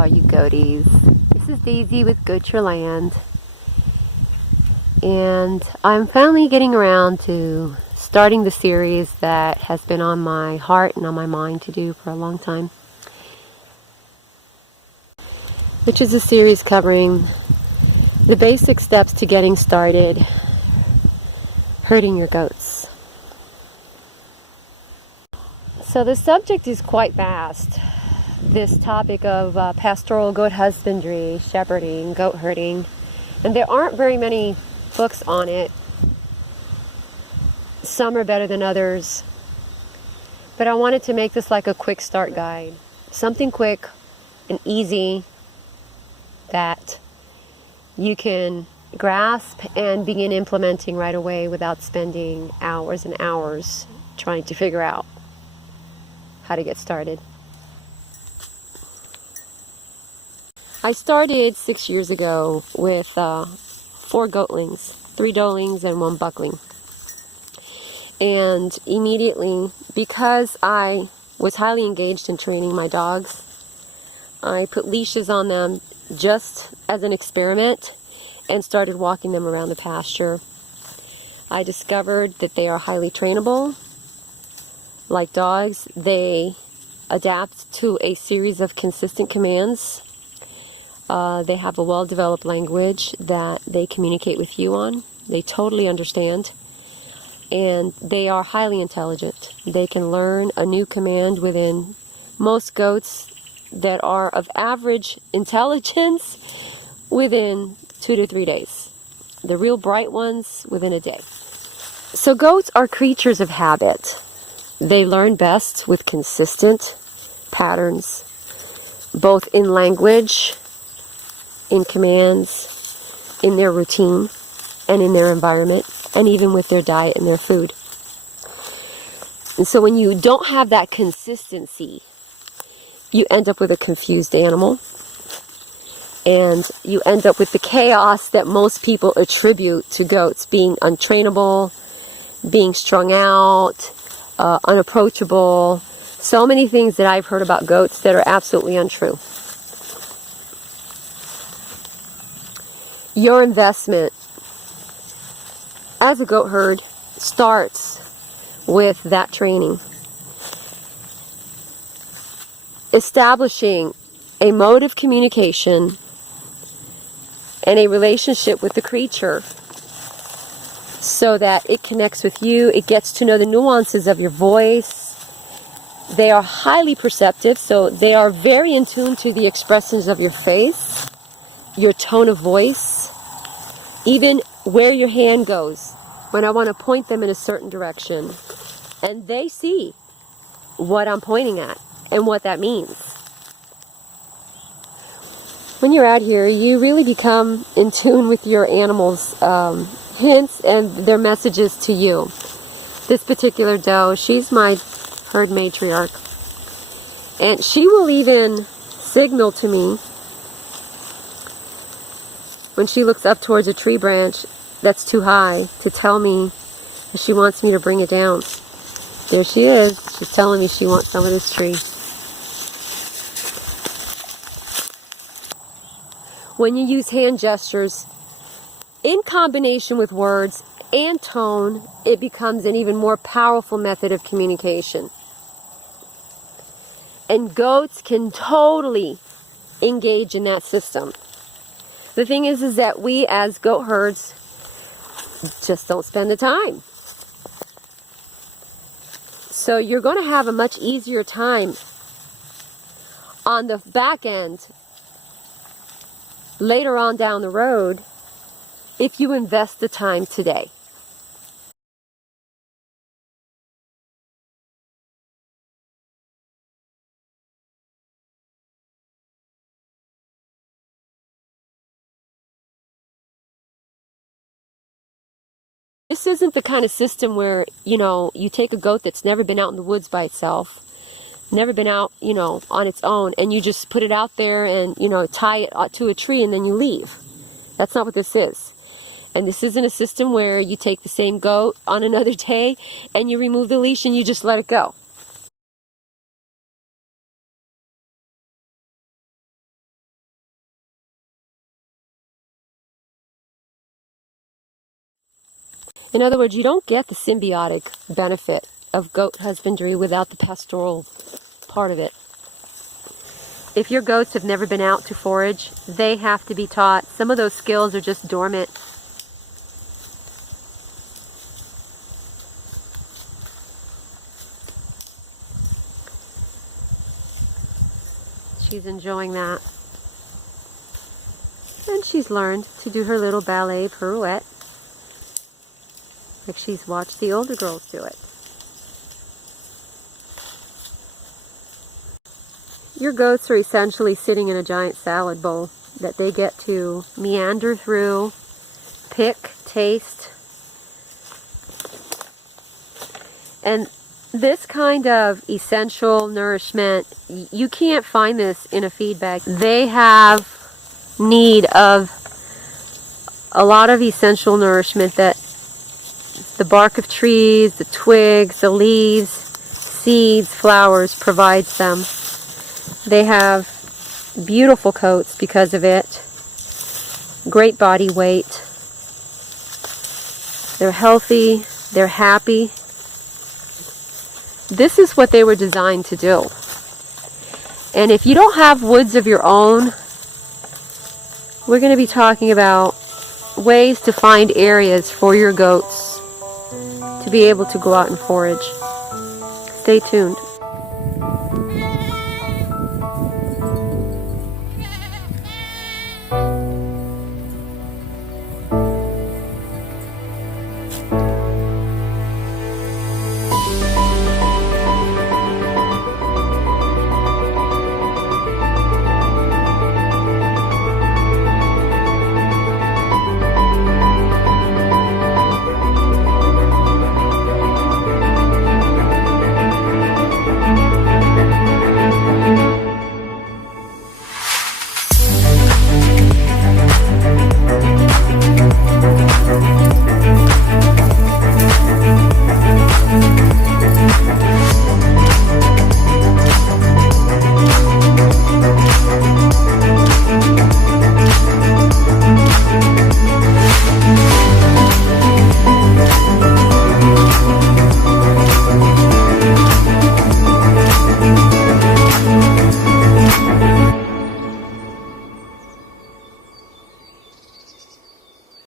all you goaties. This is Daisy with Goat Your Land, and I'm finally getting around to starting the series that has been on my heart and on my mind to do for a long time, which is a series covering the basic steps to getting started herding your goats. So the subject is quite vast. This topic of pastoral goat husbandry, shepherding, goat herding, and there aren't very many books on it. Some are better than others, but I wanted to make this like a quick start guide, something quick and easy that you can grasp and begin implementing right away without spending hours and hours trying to figure out how to get started. I started 6 years ago with 4 goatlings, 3 doelings and 1 buckling. And immediately, because I was highly engaged in training my dogs, I put leashes on them just as an experiment and started walking them around the pasture. I discovered that they are highly trainable. Like dogs, they adapt to a series of consistent commands. They have a well-developed language that they communicate with you on. They totally understand. And they are highly intelligent. They can learn a new command within most goats that are of average intelligence within 2 to 3 days. The real bright ones within a day. So goats are creatures of habit. They learn best with consistent patterns, both in language, in commands, in their routine, and in their environment, and even with their diet and their food. And so when you don't have that consistency, you end up with a confused animal, and you end up with the chaos that most people attribute to goats, being untrainable, being strung out, unapproachable, so many things that I've heard about goats that are absolutely untrue. Your investment as a goat herd starts with that training. Establishing a mode of communication and a relationship with the creature so that it connects with you, it gets to know the nuances of your voice. They are highly perceptive, so they are very in tune to the expressions of your face, your tone of voice, even where your hand goes when I want to point them in a certain direction. And they see what I'm pointing at and what that means. When you're out here, you really become in tune with your animals' hints and their messages to you. This particular doe, she's my herd matriarch. And she will even signal to me when she looks up towards a tree branch that's too high to tell me that she wants me to bring it down. There she is. She's telling me she wants some of this tree. When you use hand gestures in combination with words and tone, it becomes an even more powerful method of communication. And goats can totally engage in that system. The thing is that we as goat herds just don't spend the time. So you're going to have a much easier time on the back end later on down the road if you invest the time today. This isn't the kind of system where, you take a goat that's never been out in the woods by itself, never been out, on its own, and you just put it out there and, tie it to a tree and then you leave. That's not what this is. And this isn't a system where you take the same goat on another day and you remove the leash and you just let it go. In other words, you don't get the symbiotic benefit of goat husbandry without the pastoral part of it. If your goats have never been out to forage, they have to be taught. Some of those skills are just dormant. She's enjoying that. And she's learned to do her little ballet pirouette, like she's watched the older girls do it. Your goats are essentially sitting in a giant salad bowl that they get to meander through, pick, taste. And this kind of essential nourishment, you can't find this in a feed bag. They have need of a lot of essential nourishment that the bark of trees, the twigs, the leaves, seeds, flowers provides them. They have beautiful coats because of it, great body weight. They're healthy, they're happy. This is what they were designed to do. And if you don't have woods of your own, we're going to be talking about ways to find areas for your goats to be able to go out and forage. Stay tuned.